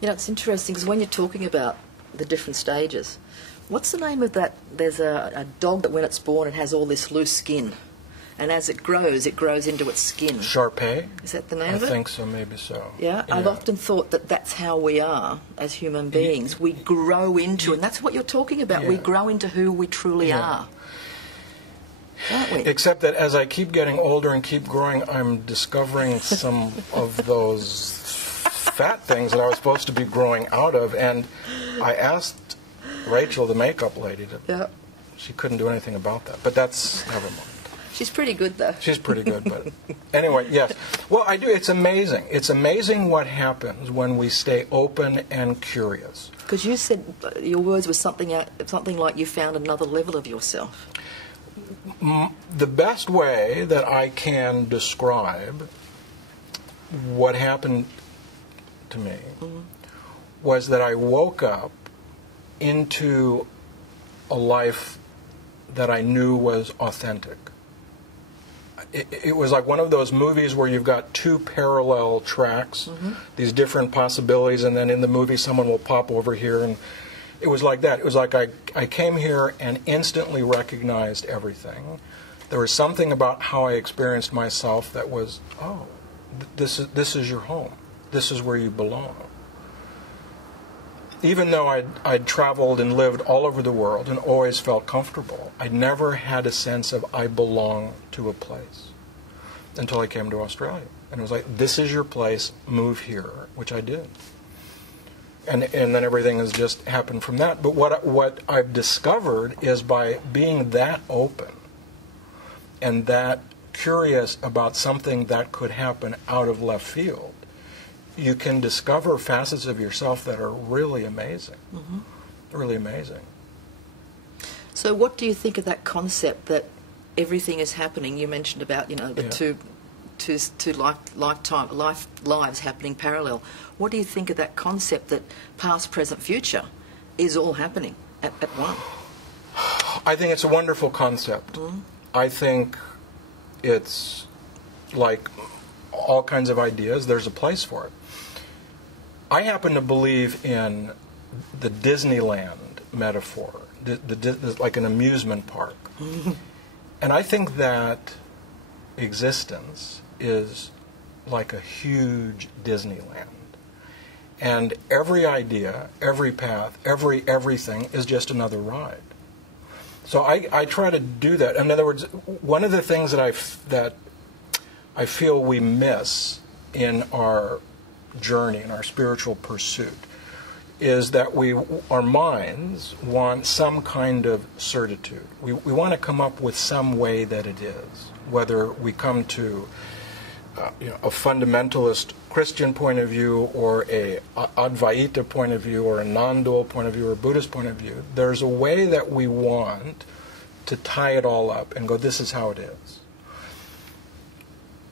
You know, it's interesting because when you're talking about the different stages, what's the name of that? There's a dog that when it's born it has all this loose skin, and as it grows into its skin. Shar-Pei? Is that the name of it? I think so, maybe so. Yeah, I've often thought that that's how we are as human beings. We grow into, and that's what you're talking about, we grow into who we truly are. Aren't we? Except that as I keep getting older and keep growing, I'm discovering some of those fat things that I was supposed to be growing out of, and I asked Rachel, the makeup lady, she couldn't do anything about that. But that's, never mind. She's pretty good, though. She's pretty good, but anyway, yes. Well, I do. It's amazing. It's amazing what happens when we stay open and curious. Because you said your words were something like you found another level of yourself. The best way that I can describe what happened to me was that I woke up into a life that I knew was authentic. It was like one of those movies where you've got two parallel tracks, these different possibilities, and then in the movie someone will pop over here, and it was like that. It was like I came here and instantly recognized everything. There was something about how I experienced myself that was, oh, this is your home. This is where you belong. Even though I'd traveled and lived all over the world and always felt comfortable, I never had a sense of I belong to a place until I came to Australia. And it was like, this is your place, move here, which I did. And then everything has just happened from that. But what I've discovered is by being that open and that curious about something that could happen out of left field, you can discover facets of yourself that are really amazing. Really amazing. So what do you think of that concept that everything is happening? You mentioned about, you know, the two lives happening parallel. What do you think of that concept that past, present, future is all happening at one? I think it's a wonderful concept. I think it's like all kinds of ideas, there's a place for it. I happen to believe in the Disneyland metaphor, like an amusement park. And I think that existence is like a huge Disneyland. And every idea, every path, everything is just another ride. So I try to do that. In other words, one of the things that I feel we miss in our journey, in our spiritual pursuit, is that our minds want some kind of certitude. We want to come up with some way that it is, whether we come to a fundamentalist Christian point of view or a Advaita point of view or a non-dual point of view or a Buddhist point of view. There's a way that we want to tie it all up and go, this is how it is.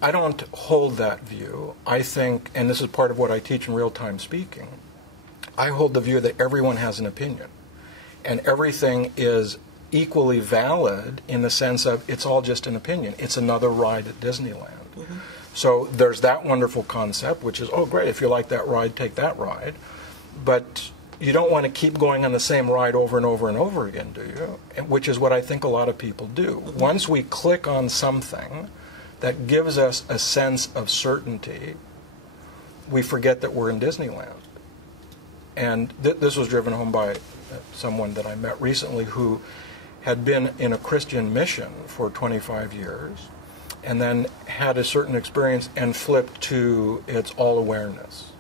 I don't hold that view. I think, and this is part of what I teach in real-time speaking, I hold the view that everyone has an opinion. And everything is equally valid in the sense of it's all just an opinion. It's another ride at Disneyland. So there's that wonderful concept, which is, oh, great, if you like that ride, take that ride. But you don't want to keep going on the same ride over and over and over again, do you? Which is what I think a lot of people do. Once we click on something that gives us a sense of certainty, we forget that we're in Disneyland. And this was driven home by someone that I met recently who had been in a Christian mission for 25 years and then had a certain experience and flipped to its all-awareness.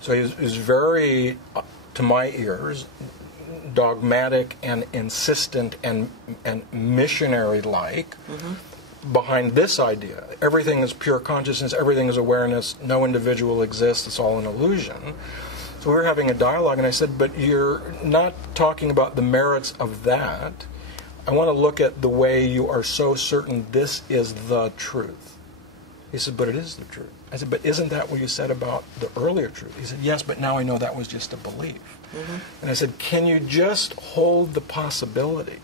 So he's very, to my ears, dogmatic and insistent and missionary-like behind this idea. Everything is pure consciousness, everything is awareness, no individual exists, it's all an illusion. So we were having a dialogue, and I said, but you're not talking about the merits of that. I want to look at the way you are so certain this is the truth. He said, but it is the truth. I said, but isn't that what you said about the earlier truth? He said, yes, but now I know that was just a belief. And I said, can you just hold the possibility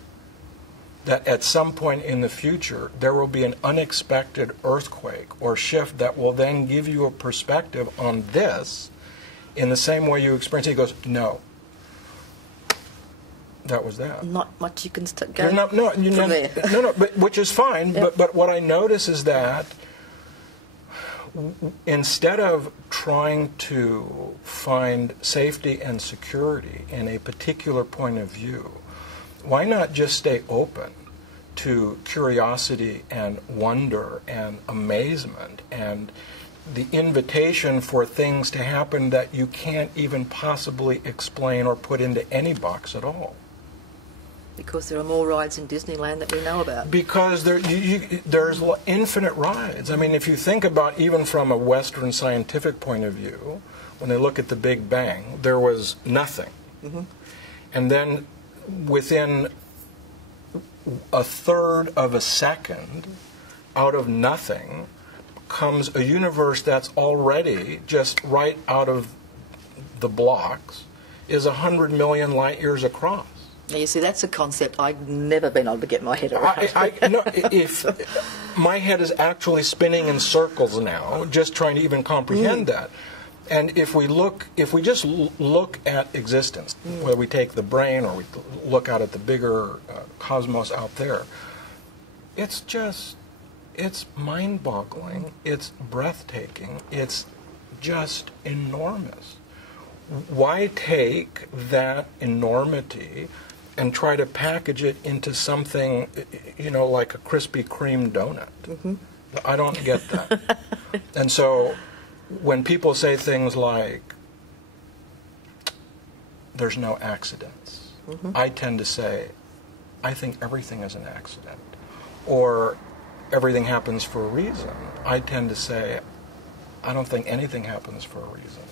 that at some point in the future there will be an unexpected earthquake or shift that will then give you a perspective on this, in the same way you experience it. He goes, no. That was that. Not much you can go from there. No, but which is fine. Yep. But what I notice is that instead of trying to find safety and security in a particular point of view, why not just stay open to curiosity and wonder and amazement and the invitation for things to happen that you can't even possibly explain or put into any box at all? Because there are more rides in Disneyland that we know about. Because there's infinite rides. I mean, if you think about, even from a Western scientific point of view, when they look at the Big Bang, there was nothing. Mm-hmm. And then within a third of a second, out of nothing, comes a universe that's already, just right out of the blocks, is 100 million light years across. Now, you see, that's a concept I've never been able to get my head around. No, if my head is actually spinning in circles now, just trying to even comprehend that. And if we just look at existence, whether we take the brain or we look out at the bigger cosmos out there, it's mind-boggling, it's breathtaking, it's just enormous. Why take that enormity and try to package it into something, like a Krispy Kreme donut? Mm-hmm. I don't get that. And so when people say things like, there's no accidents, mm-hmm. I tend to say, I think everything is an accident. Or everything happens for a reason. I tend to say, I don't think anything happens for a reason.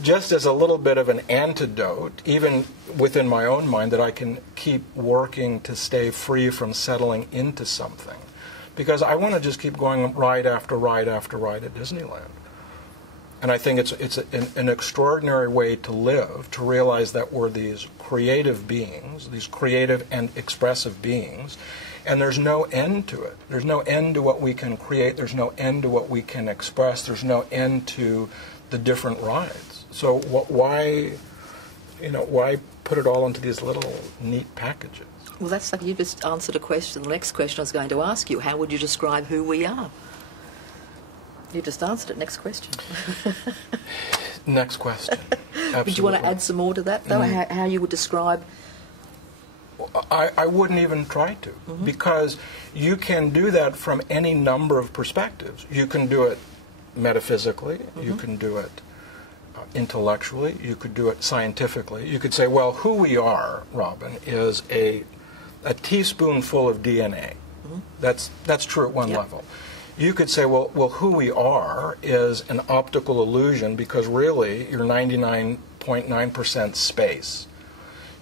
Just as a little bit of an antidote, even within my own mind, that I can keep working to stay free from settling into something. Because I want to just keep going ride after ride after ride at Disneyland. And I think it's an extraordinary way to live, to realize that we're these creative beings, these creative and expressive beings, and there's no end to it. There's no end to what we can create. There's no end to what we can express. There's no end to the different rides. So why put it all into these little neat packages? Well, that's like you just answered a question. The next question I was going to ask you: how would you describe who we are? You just answered it. Next question. Next question. Absolutely. Did you want to add some more to that, though? How you would describe? I wouldn't even try to, mm-hmm. because you can do that from any number of perspectives. You can do it metaphysically. Mm-hmm. You can do it intellectually. You could do it scientifically. You could say, well, who we are, Robin, is a teaspoonful of DNA. Mm-hmm. That's true at one level. You could say, well, who we are is an optical illusion, because really you're 99.9% space.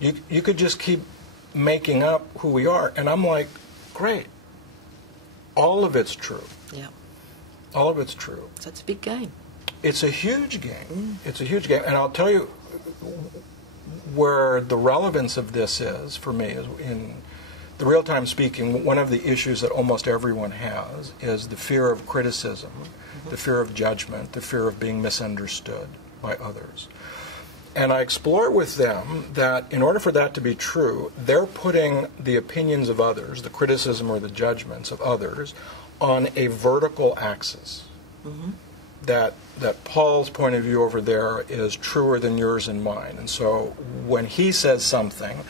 You could just keep making up who we are, and I'm like, great. All of it's true. Yeah. All of it's true. So it's a big game. It's a huge game. It's a huge game. And I'll tell you where the relevance of this is for me is in the real-time speaking. One of the issues that almost everyone has is the fear of criticism, mm-hmm. the fear of judgment, the fear of being misunderstood by others. And I explore with them that in order for that to be true, they're putting the opinions of others, the criticism or the judgments of others, on a vertical axis. Mm-hmm. That Paul's point of view over there is truer than yours and mine. And so when he says something,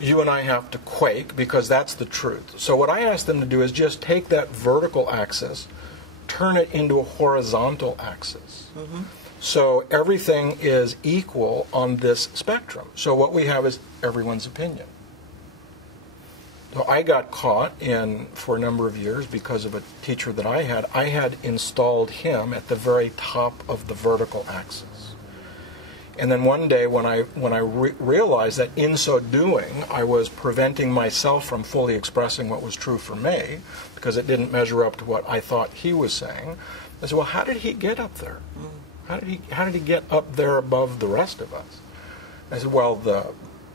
you and I have to quake, because that's the truth. So what I ask them to do is just take that vertical axis, turn it into a horizontal axis. Mm-hmm. So everything is equal on this spectrum. So what we have is everyone's opinion. So I got caught in, for a number of years, because of a teacher that I had installed him at the very top of the vertical axis. And then one day when I realized that in so doing, I was preventing myself from fully expressing what was true for me, because it didn't measure up to what I thought he was saying, I said, well, how did he get up there? How did he get up there above the rest of us? I said, well, the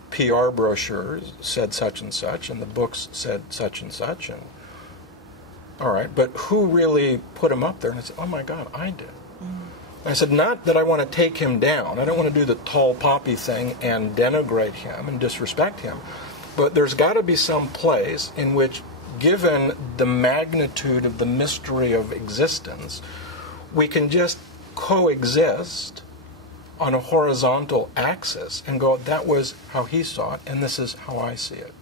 PR brochures said such and such, and the books said such and such, and all right, but who really put him up there? And I said, oh my God, I did. I said, not that I want to take him down. I don't want to do the tall poppy thing and denigrate him and disrespect him. But there's got to be some place in which, given the magnitude of the mystery of existence, we can just coexist on a horizontal axis and go, that was how he saw it, and this is how I see it.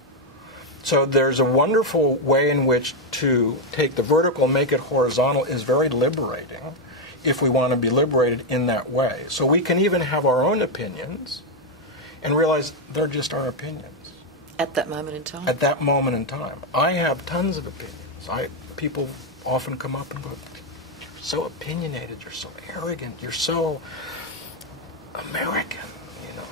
So there's a wonderful way in which to take the vertical, make it horizontal, is very liberating if we want to be liberated in that way. So we can even have our own opinions and realize they're just our opinions. At that moment in time? At that moment in time. I have tons of opinions. People often come up and go, you're so opinionated, you're so arrogant, you're so American, you know.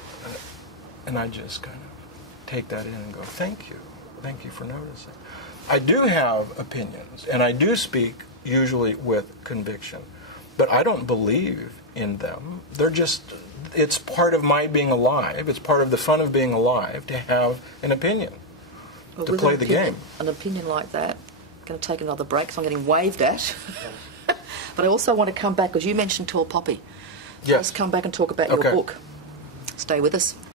And I just kind of take that in and go, thank you. Thank you for noticing. I do have opinions, and I do speak usually with conviction, but I don't believe in them. They're just, it's part of my being alive. It's part of the fun of being alive to have an opinion, to play the game. An opinion like that, I'm going to take another break, so I'm getting waved at. But I also want to come back, because you mentioned Tall Poppy. Yes. Let's come back and talk about your book. Stay with us.